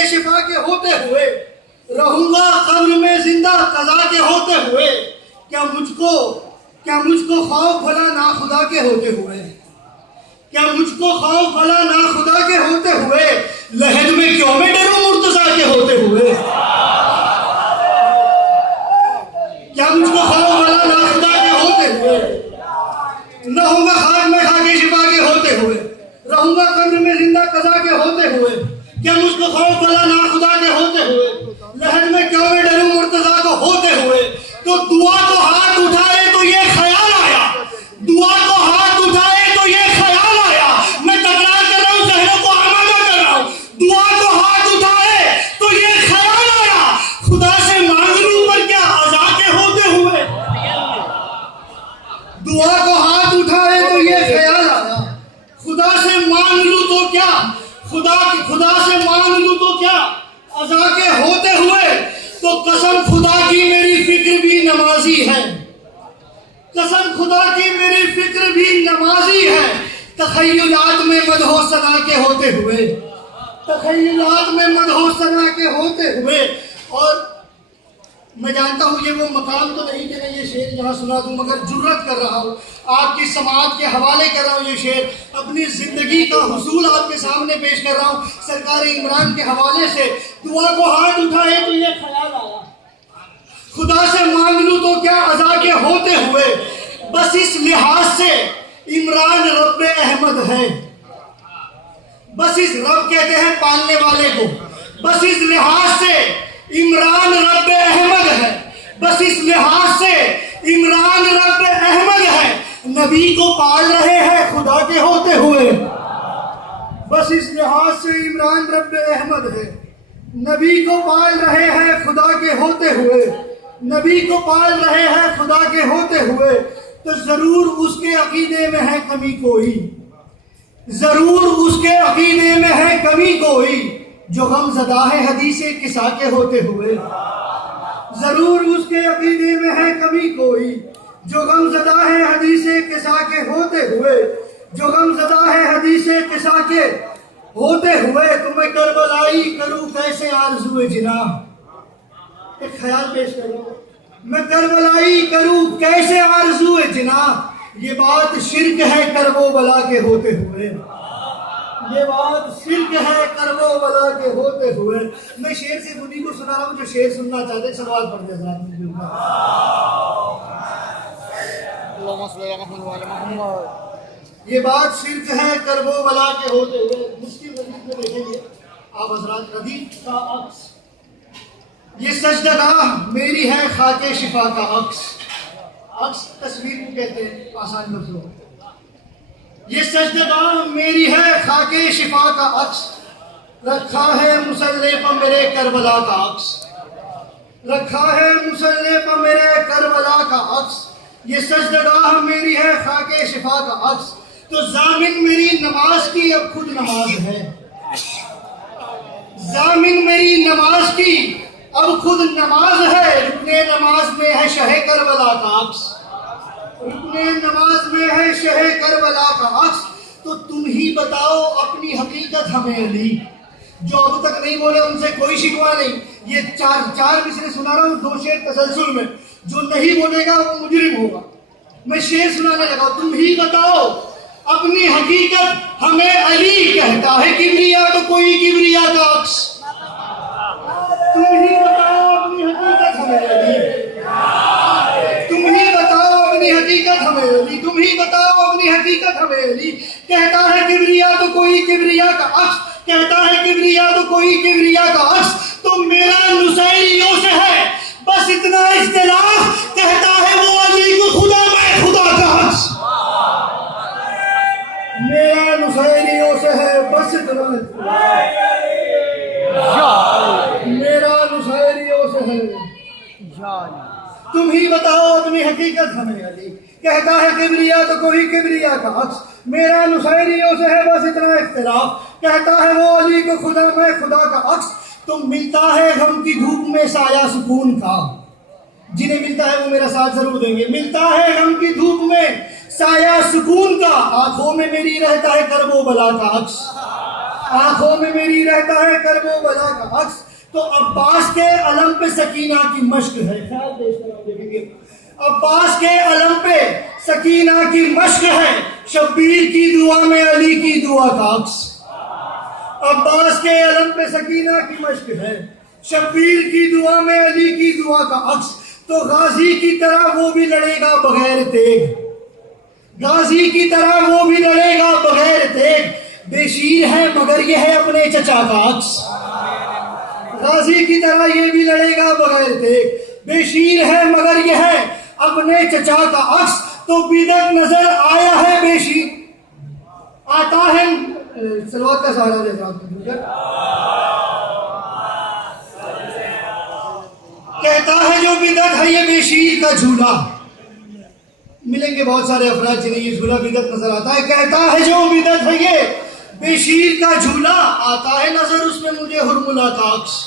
خاکے شفا کے ہوتے ہوئے، رہوں گا قبر میں زندہ قضا کے ہوتے ہوئے، کیا مجھ کو خوف بھلا نا خدا کے ہوتے ہوئے، کیا مجھ کو خوف بھلا نا خدا کے ہوتے ہوئے، لحد میں کیوں میں ڈروں مرتضیٰ کے ہوتے ہوئے، کیا مجھ کو خوف بھلا نا خدا کے ہوتے ہوئے، رہوں گا خاک میں خاکے شفا کے ہوتے ہوئے، رہوں گا قبر میں زندہ قضا کے ہوتے ہوئے، کیا مجھ کو خوف بھلا نا خدا کے ہوتے ہوئے، لحد میں کیوں میں ڈروں مرتضیٰ کو ہوتے ہوئے، تو دعا کو ہاتھ اٹھائے تو یہ خیال آیا، دعا کو ہاتھ اٹھائے تو یہ خیال آیا، میں تکرار کر رہا ہوں، ذہنوں کو آمادہ کر رہا ہوں، دعا کو ہاتھ اٹھائے تو یہ خیال آیا، خدا سے مانگ لوں پر کیا عزا کے ہوتے ہوئے، دعا کو ہاتھ اٹھائے تو یہ خیال آیا، خدا سے مانگ لوں تو کیا، خدا سے مانگ لوں تو کیا عزا کے ہوتے ہوئے، تو قسم خدا کی میری فکر بھی نمازی ہے، قسم خدا کی میری فکر بھی نمازی ہے، تخیلات میں مدح و ثنا کے ہوتے ہوئے، تخیلات میں مدح و ثنا کے ہوتے ہوئے، اور میں جانتا ہوں یہ وہ مقام تو نہیں کہ میں یہ شعر یہاں سنا دوں، مگر جرت کر رہا ہوں، آپ کی سماعت کے حوالے کر رہا ہوں، یہ شعر اپنی زندگی کا حصول آپ کے سامنے پیش کر رہا ہوں سرکار عمران کے حوالے سے، دعا کو ہاتھ اٹھائے تو یہ خیال آیا، خدا سے مانگ لوں تو کیا عزا کے ہوتے ہوئے، بس اس لحاظ سے عمران رب احمد ہے، بس اس رب کہتے ہیں پالنے والے کو، بس اس لحاظ سے عمران رب احمد ہے، بس اس لحاظ سے عمران رب احمد ہے، نبی کو پال رہے ہیں خدا کے ہوتے ہوئے، بس اس لحاظ سے عمران رب احمد ہے، نبی کو پال رہے ہیں خدا کے ہوتے ہوئے، نبی کو پال رہے ہیں خدا کے ہوتے ہوئے، تو ضرور اس کے عقیدے میں ہے کمی کوئی، ضرور اس کے عقیدے میں ہے کمی کوئی، جو غم زدہ ہے حدیث قصہ کے ہوتے ہوئے، ضرور اس کے عقیدے میں ہے کمی کوئی، جو غم زدہ ہے حدیث قصہ کے ہوتے ہوئے، جو غم زدہ ہے حدیث قصہ کے ہوتے ہوئے، تو میں کربلائی کروں کیسے آرزو جناح، ایک خیال پیش کروں، میں کربلائی کروں کیسے آرزو جناح، یہ بات شرک ہے کرب و بلا کے ہوتے ہوئے، یہ بات شرک ہے کرب و بلا کے ہوتے ہوئے، میں شعر سے منی کو سنا رہا ہوں، جو شعر سننا چاہتے ہیں سلوات پڑھ دیں حضرات مجھے یہ بات شرک ہے کرب و بلا کے ہوتے ہوئے، مشکل ردیف میں دیکھیں گے آپ حضرات، ردیف کا عکس، یہ سجدگاہ میری ہے خاک شفا کا عکس، عکس تصویر کو کہتے ہیں آسان لفظوں میں، یہ سجدگاہ میری ہے خاک شفا کا عکس، رکھا ہے مصلی پر میرے کربلا کا عکس، رکھا ہے مصلی پر میرے کربلا کا عکس، یہ سجدگاہ میری ہے خاک شفا کا عکس، تو ضامن میری نماز کی اب خود نماز ہے، ضامن میری نماز کی اب خود نماز ہے، رکن نماز میں ہے شہ کربلا کا عکس، رکن نماز میں ہے شہ کربلا کا عکس، تو تم ہی بتاؤ اپنی حقیقت ہمیں علی، جو اب تک نہیں بولے ان سے کوئی شکوہ نہیں، یہ چار مصرے سنا رہا ہوں دو شعر تسلسل میں، جو نہیں بولے گا وہ مجرم ہوگا، میں شعر سنانے لگا، تم ہی بتاؤ اپنی حقیقت ہمیں علی، کہتا ہے کبریا تو کوئی کبریا کا عکس، تم ہی بتاؤ اپنی حقیقت ہمیں علی، تم ہی بتاؤ اپنی حقیقت ہمیں علی، تم ہی بتاؤ اپنی حقیقت ہمیں علی، کہتا ہے کبریا تو کوئی کبریا کا عکس، کہتا ہے کبریا تو کوئی کبریا کا عکس، تو میرا نصیریوں سے ہے بس اتنا اختلاف، کہتا ہے وہ علی کو خدا میں خدا کا عکس، میرا نصیریوں سے ہے بس اتنا اختلاف، میرا نصیریوں سے ہے، تم ہی بتاؤ اپنی حقیقت ہمیں علی، کہتا ہے کبریا تو کوئی کبریا کا عکس، میرا نصیریوں سے ہے بس اتنا اختلاف، کہتا ہے وہ علی کو خدا میں خدا کا عکس، تو ملتا ہے غم کی دھوپ میں سایہ سکون کا، جنہیں ملتا ہے وہ میرا ساتھ ضرور دیں گے، ملتا ہے غم کی دھوپ میں سایہ سکون کا، آنکھوں میں میری رہتا ہے کرب و بلا کا عکس، آنکھوں میں میری رہتا ہے کرب و بلا کا عکس. تو عباس کے علم پہ سکینہ کی مشق ہے. خیال دیکھیں گے عباس کے علم پہ سکینہ کی مشق ہے. شبیر کی دعا میں علی کی دعا کا عکس. عباس کے علم پہ سکینہ کی مشق ہے. شبیر کی دعا میں علی کی دعا کا عکس. تو غازی کی طرح وہ بھی لڑے گا بغیر تیغ. غازی کی طرح وہ بھی لڑے گا بغیر تیغ. بے شیر ہے مگر یہ ہے اپنے چچا کا عکس. غازی کی طرح یہ بھی لڑے گا بغیر تیغ. بے شیر ہے مگر یہ ہے اپنے چچا کا عکس. تو بدعت نظر آیا ہے بے شیر آتا ہے. صلوات کا سہارا لے رہا ہوں. کہتا ہے جو بدعت ہے یہ بے شیر کا جھولا. ملیں گے بہت سارے افراد جنہیں یہ جھولا بدعت نظر آتا ہے. کہتا ہے جو بدعت ہے یہ بے شیر کا جھولا. آتا ہے نظر اس میں مجھے ہرملا کا عکس.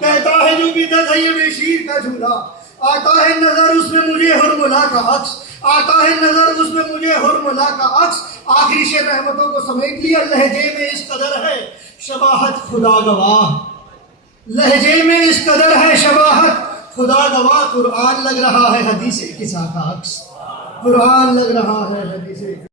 کہتا ہے جو بدعت ہے یہ بے شیر کا جھولا. آتا ہے نظر اس میں مجھے ہرملا کا عکس. آتا ہے نظر اس میں مجھے ہرملا کا عکس. آخری شعر رحمتوں کو سمیٹ لیا. لہجے میں اس قدر ہے شباہت خدا گواہ. لہجے میں اس قدر ہے شباہت خدا گواہ. قرآن لگ رہا ہے حدیث کسا کا عکس. قرآن لگ رہا ہے حدیث